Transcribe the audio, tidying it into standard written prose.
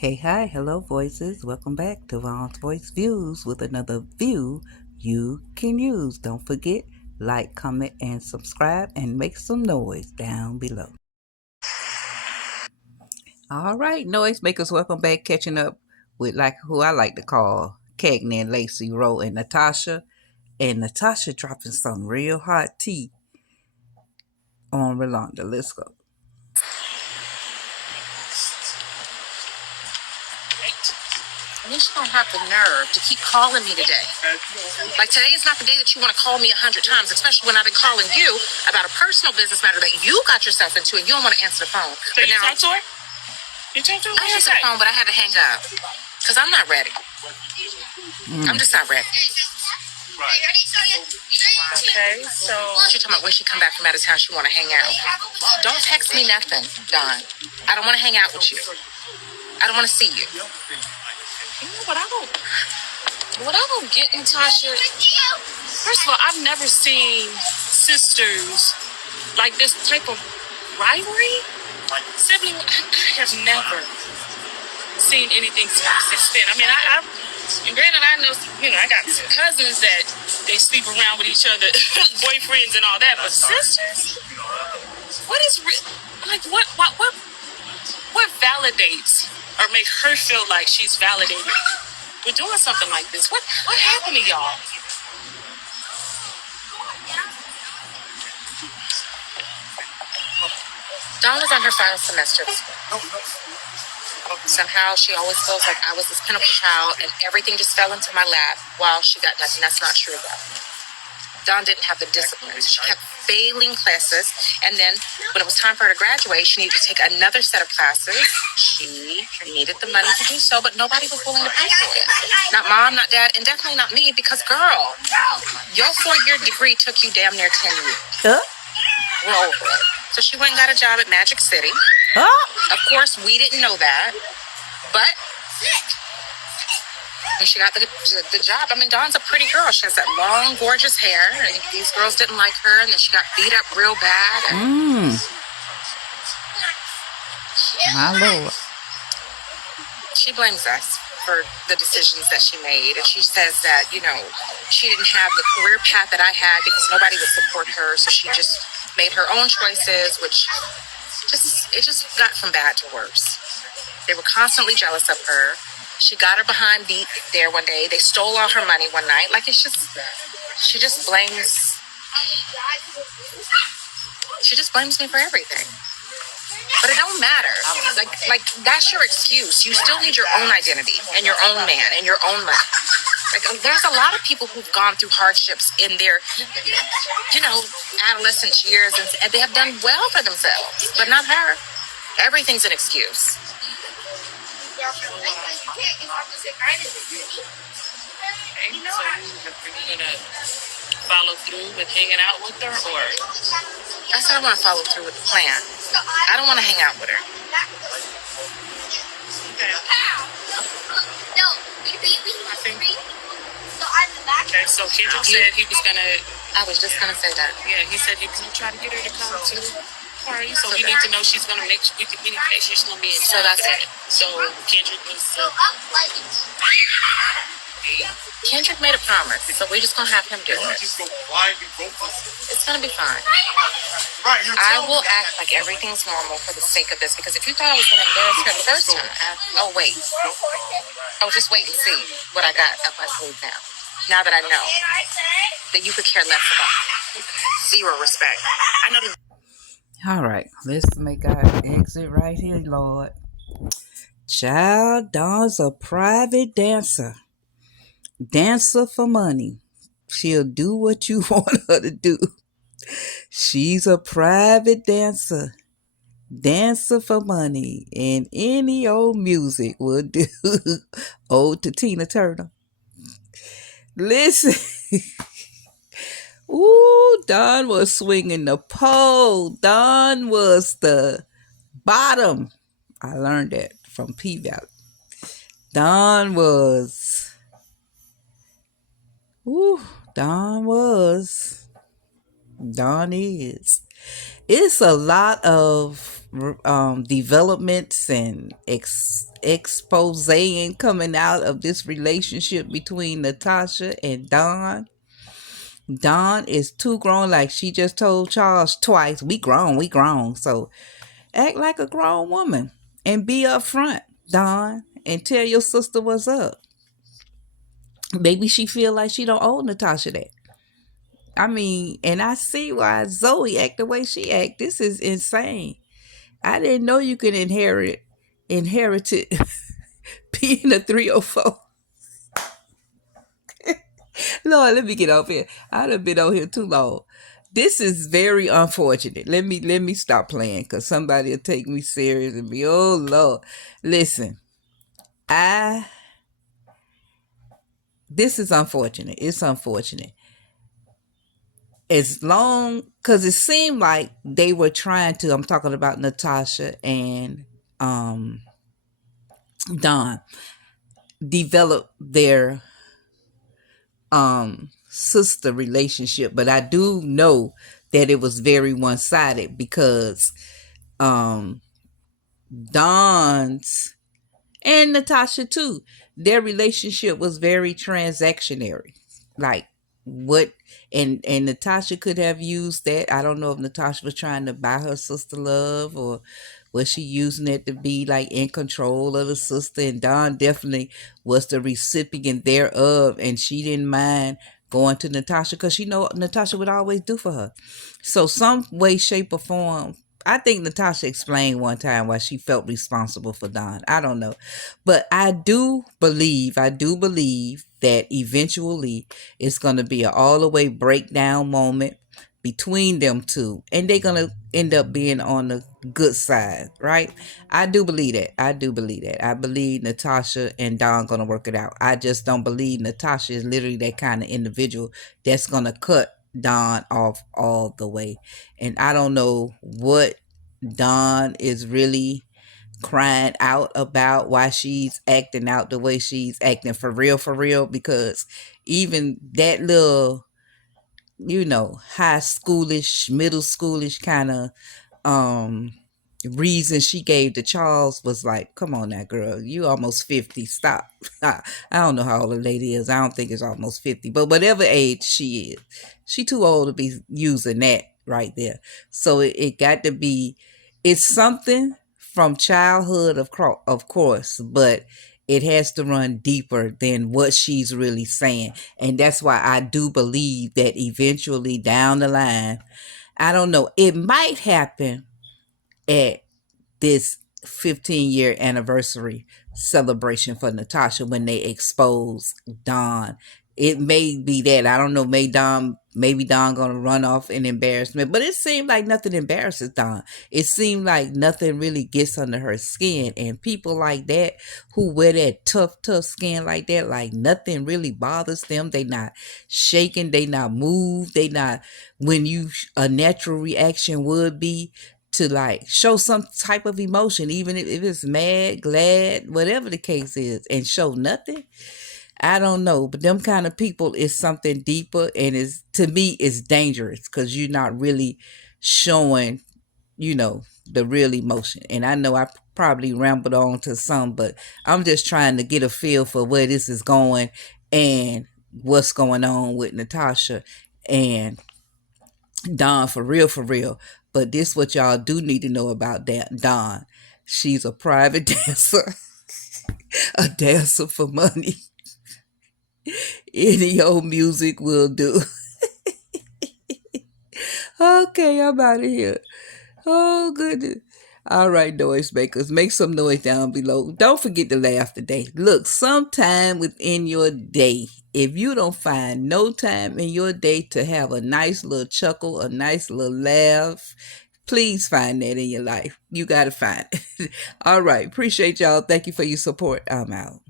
Hey, hi, hello, voices. Welcome back to Vaughn's Voice Views with another view you can use. Don't forget, like, comment, and subscribe, and make some noise down below. All right, noise makers, welcome back. Catching up with like who I like to call Cagney and Lacey Rowe and Natasha. And Natasha dropping some real hot tea on Rolanda. Let's go. And then she don't have the nerve to keep calling me today. Like today is not the day that you want to call me 100 times, especially when I've been calling you about a personal business matter that you got yourself into and you don't want to answer the phone. So you talked to her? You talked to her? I answered the phone, but I had to hang up because I'm not ready. I'm just not ready. Okay, so She talking about when she come back from out of town, she want to hang out. Don't text me nothing, Don. I don't want to hang out with you. I don't want to see you. you know what I don't get, Natasha. First of all, I've never seen sisters like this type of rivalry. Sibling, I have never seen anything to this extent. I mean, and granted, I know, I got cousins that they sleep around with each other, boyfriends and all that, but sisters, what is, what validates or make her feel like she's validated with doing something like this? What happened to y'all? Dawn was on her final semester. Somehow she always feels like I was this pinnacle child and everything just fell into my lap while she got nothing. That's not true though. Dawn didn't have the discipline. She kept failing classes, and then when it was time for her to graduate, she needed to take another set of classes. She needed the money to do so, but nobody was willing to pay for it. Not mom, not dad, and definitely not me, because girl, your 4-year degree took you damn near 10 years. We're over it. So she went and got a job at Magic City. Of course, we didn't know that, but when she got the job, I mean, Dawn's a pretty girl. She has that long, gorgeous hair, and these girls didn't like her, and then she got beat up real bad. And My Lord. she blames us for the decisions that she made, and she says that, she didn't have the career path that I had because nobody would support her, so she just made her own choices, which it just got from bad to worse. They were constantly jealous of her. She got her behind beat there one day. They stole all her money one night. Like, she just blames me for everything. But it don't matter. Like that's your excuse. You still need your own identity and your own man and your own money. Like, there's a lot of people who've gone through hardships in their, adolescent years, and they have done well for themselves, but not her. Everything's an excuse. Okay, so you gonna follow through with hanging out with her, or? I said I want to follow through with the plan. I don't want to hang out with her. Okay. Okay, so Kendrick said he was gonna. I was just gonna say that. Yeah, he said he was gonna try to get her to come to the party. So we need to know she's gonna make. We need to make sure she's gonna be in. So that's it. So Kendrick was. Kendrick made a promise, so we're just gonna have him do it. It's gonna be fine. I will act like everything's normal for the sake of this, because if you thought I was gonna embarrass her the first time, wait. Just wait and see what I got up my sleeve now. Now that I know that you could care less about me. Zero respect. I know the. All right, let's make our exit right here, Lord. Child, Dawn's a private dancer. Dancer for money. She'll do what you want her to do. She's a private dancer. Dancer for money. And any old music will do. Ode to Tina Turner. Listen. Ooh, Dawn was swinging the pole. Dawn was the bottom. I learned that from P-Valley. Dawn was. Ooh, Dawn is. It's a lot of developments and exposing coming out of this relationship between Natasha and Don. Don is too grown, like she just told Charles twice. We grown, we grown. So act like a grown woman and be upfront, Don, and tell your sister what's up. Maybe she feel like she don't owe Natasha that. I mean, and I see why Zoe act the way she act. This is insane. I didn't know you could inherit it being a 304. Lord, let me get off here. I'd have been on here too long. This is very unfortunate. Let me stop playing because somebody will take me serious and be, oh Lord. Listen, I this is unfortunate. It's unfortunate. As long because it seemed like they were trying to, I'm talking about Natasha and um Don, develop their sister relationship, but I do know that it was very one-sided because um Don's and Natasha too, their relationship was very transactionary. Like what and Natasha could have used that. I don't know if Natasha was trying to buy her sister love or was she using it to be like in control of the sister, and Don definitely was the recipient thereof, and she didn't mind going to Natasha because she know Natasha would always do for her. So some way, shape, or form, I think Natasha explained one time why she felt responsible for Don. I don't know. But I do believe that eventually it's going to be an all the way breakdown moment between them two. And they're going to end up being on the good side, right? I do believe that. I do believe that. I believe Natasha and Don going to work it out. I just don't believe Natasha is literally that kind of individual that's going to cut Don off all the way. And I don't know what Don is really crying out about, why she's acting out the way she's acting, for real, because even that little, high schoolish, middle schoolish kind of um reason she gave to Charles was like, come on now, girl, you almost 50. Stop. I don't know how old the lady is. I don't think it's almost 50, but whatever age she is, she too old to be using that right there. So it got to be, it's something from childhood, of course, but it has to run deeper than what she's really saying. And that's why I do believe that eventually down the line, I don't know, it might happen at this 15-year anniversary celebration for Natasha when they expose Don. It may be that, I don't know. Maybe Don gonna run off in embarrassment, but it seemed like nothing embarrasses Don. It seemed like nothing really gets under her skin, and people like that who wear that tough skin like that, like nothing really bothers them. They not shaking, they not moved, they not, when you, a natural reaction would be to like show some type of emotion, even if it's mad, glad, whatever the case is, and show nothing. I don't know, but them kind of people is something deeper, and is, to me, is dangerous because you're not really showing, the real emotion. And I know I probably rambled on to some, but I'm just trying to get a feel for where this is going and what's going on with Natasha and Don, for real, for real. But this what y'all do need to know about that Don. She's a private dancer, a dancer for money. Any old music will do. Okay, I'm out of here. Oh goodness. All right, noise makers, make some noise down below. Don't forget to laugh today. Look, sometime within your day, if you don't find no time in your day to have a nice little chuckle, a nice little laugh, please find that in your life. You got to find it. All right. Appreciate y'all. Thank you for your support. I'm out.